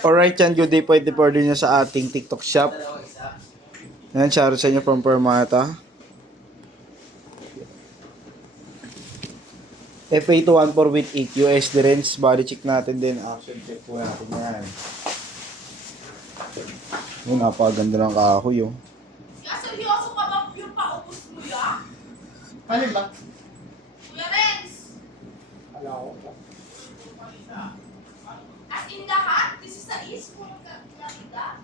Alright yan, good day po. Pwede po order nyo sa ating TikTok shop. Yan, shoutout sa inyo from Permata. FA214 with 8 USD rinse. Body check natin din. Action check po natin yan. Yun, napaganda ng kahoy oh. Seryoso ka ba yung paubos mo ya? Ano ba? Kuya Renz! Alam ko. As in lahat? This is the east mo nakita?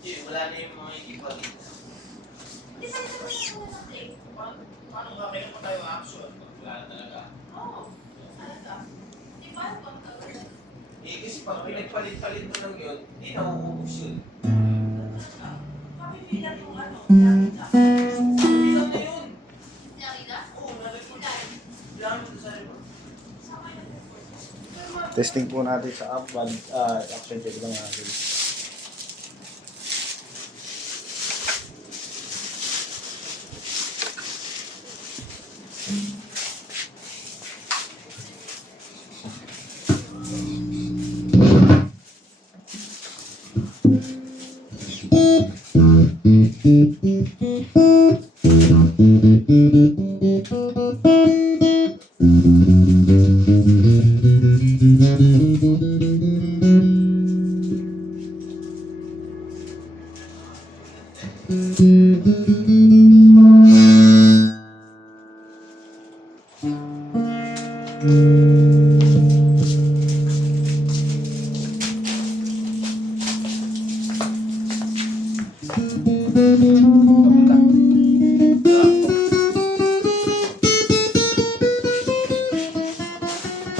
Hindi, wala na yung mga iba dito. Hindi pa nito mo na natin. Paano ba? Kailan pa tayo action? Wala na talaga. Oo. Talaga. Di ba ano bang tawag? Eh, kasi pag pinagpalit-palit mo lang yun, hindi na uubos yun. Kami bilang yung ano, nakita. Bilang na yun. Nakita? Oo, nalagyan. Ilan? Bilang mo sa report. Sama yung report. Testing po natin sa app. Action check lang natin.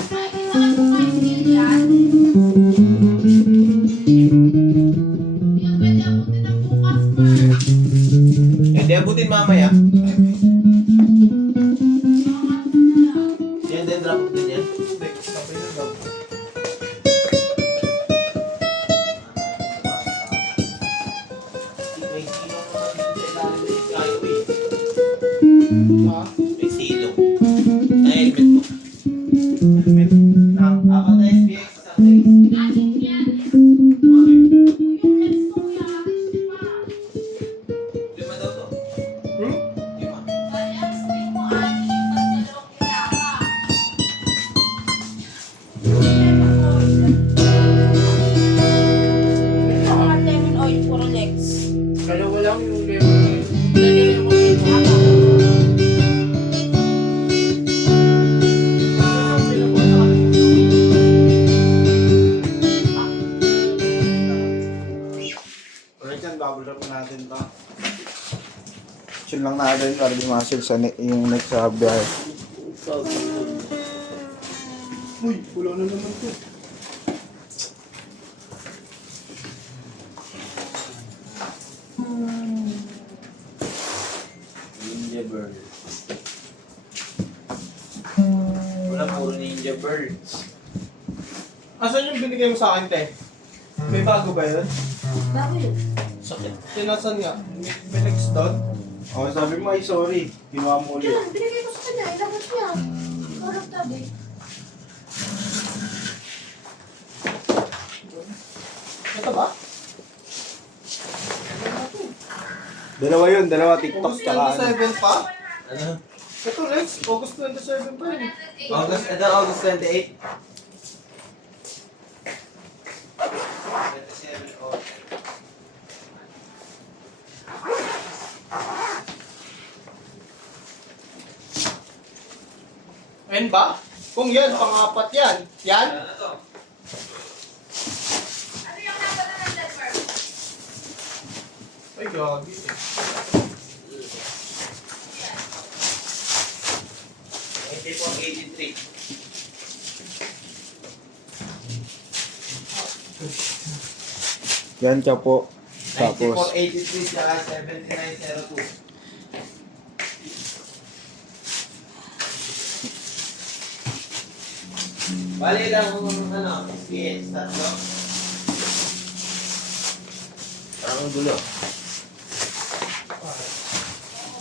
Ay, kailangan mo kayo yan. Yan, pwede abutin ng bukas, Mark. Hindi, abutin mamaya. Yan din, drop din yan. May silong naman dito sa ilalim ng skyway. Ha? May silong. Ay, helmet mo. Helmet. Apat na SPX, isang race. Atin yan. Yung next ko, kuya, atin siya pa. Lima daw to. Hmm? Lima. Bali, ang screen mo, anin, tas dalawang kilaka. Mga lemon oil, puro Lex. Dalawa lang yung lemon. Lalagyan mo yung haba. Alright yan, bubble wrap natin to. Chill lang natin para di muscle sa yung next sa biyahe. Uy, wala na naman to. Ninja bird. Wala, puro ninja birds. Asan yung binigay mo sa akin, te? May bago ba yun? Bakit? Sakit. Tinasan nga. May next doon? Oh, sabi mo ay sorry. Kinuha mo ulit. Yan, binigay ko sa kanya. Ilabas niya. Parang tabi. Ito ba? Dalawa yun, dalawa TikTok August tsaka ano. 27 pa? Ano? Ito, Lex. August 27 pa yun. Ito August 28. 27 oh. Ayun ba? Kung yan, pang-apat yan. Yan? Ano to? Ano yung number na ng Denver? Ay, gagi. 8483. Yan ka po. Tapos, 8483 tsaka 7902. Bali lang ano, SPS, tatlo. Parang gulo. Oo,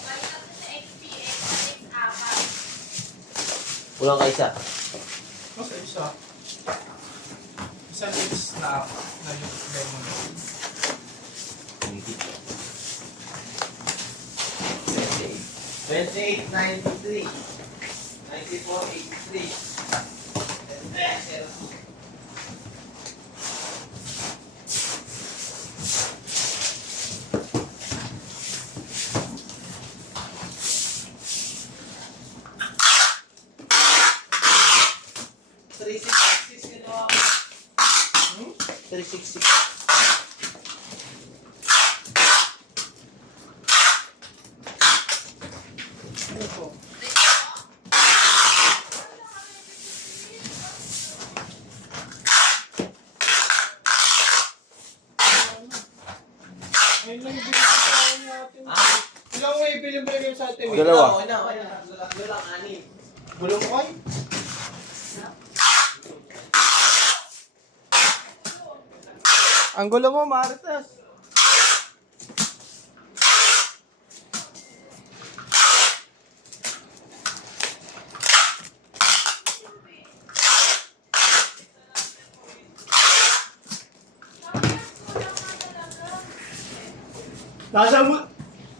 balik natin sa XPX, X4. Kulang ka isa. Mas isa. Isang lips na lemon. 28.93. 94.83. Three six six ginawa ko. 366. Ano po? Ayun lang yung binibigay natin. Ah, Ilang way binibigay sa atin? Dalawa. Okay na. Tatlo lang, anim. Bulong ko kayo? Ang gulo mo, Maritas.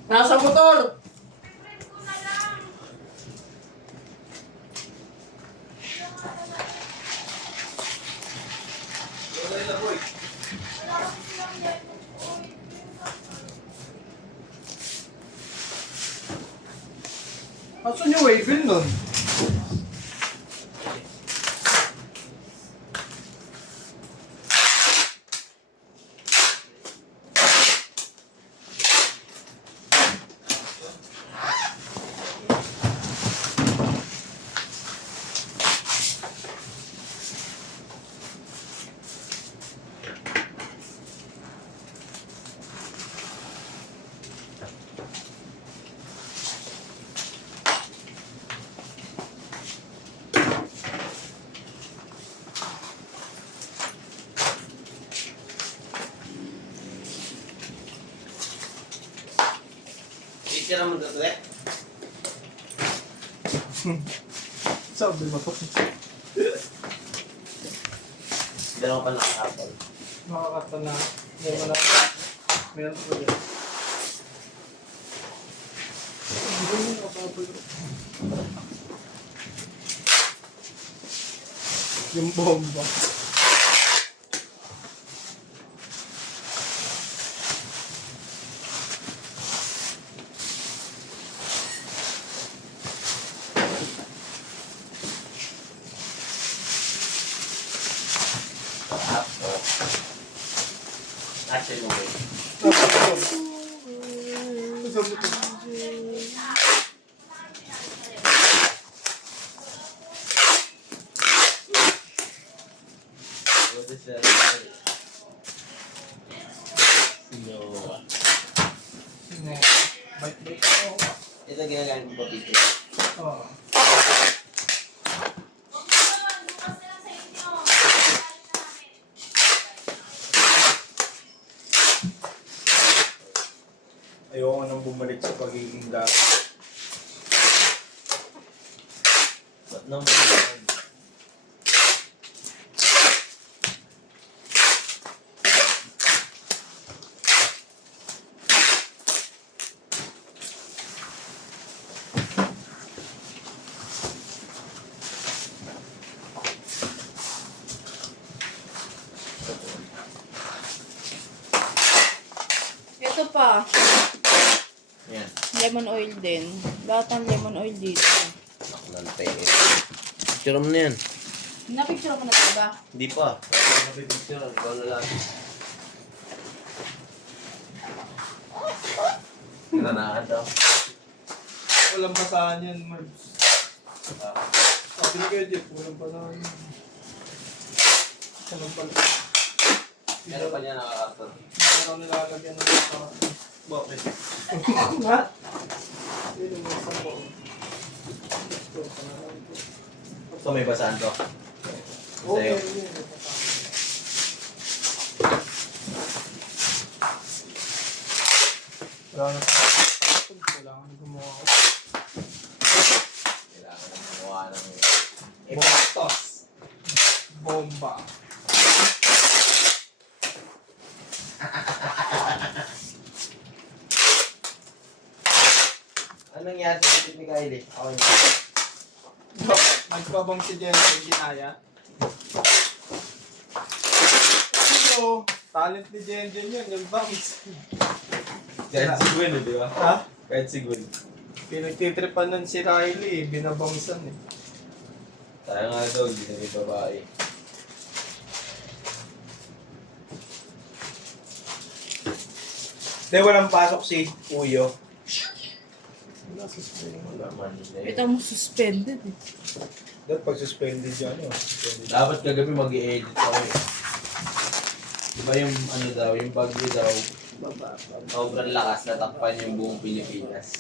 Nasa motor! Asan yung waybill nun? Picture naman ito eh. Sabi mo to. Dalawa pa nakakapal. Makakata na. Hindi mo na. Meron po yan. Hindi mo nakapapal. Yung bomba. Actually, mo eh. Sabi ko. What is that? Sinoa. Sine. Bait-bait ako. Ito ginagamit mo pa picture. Oo. Ayoko nang bumalik sa pagiging dati. Ba't naman? Ito pa, Yan. lemon oil din. Lahat ng lemon oil dito. Ako ng tayo. Picture mo na yan. Napicture mo na ito ba? Hindi pa. Ako na picture. Ikaw na lang. Nanaan daw. Walang basahan yan, Marbs. Sabi ni Kuya Jeff, walang basahan yan. Walang pala. Meron pa niya nakakarton. Hindi raw nilalagyan ng basahan. Bakit? Ha? Yun yung mga sampo. Ito, pangalan ko. So may basahan ko. Okay, Sa'yo. yun yung basahan. Wala na. Kailangan gumawa ko. Kailangan na gumawa ng Bomba. Bomba. Anong nangyari sa kapit ni Kylie? Ako yun. Nagpabang si Jen, hindi ginaya. Pero, talent ni Jen yun, yung bangs. Kahit si Gwen, di ba? Ha? Kahit si Gwen. Pinagtitripan nun si Riley, binabangsan eh. Tayo nga daw, hindi na may babae. Hindi, walang pasok si Uyo. Wala sa spring. Wala man nila yun. Ito mo suspended eh. Dapat pag suspended yan, suspended. Dapat kagabi mag-i-edit ako eh. Diba yung ano daw, yung bagyo daw, Baba. sobrang lakas, natakpan yung buong Pilipinas.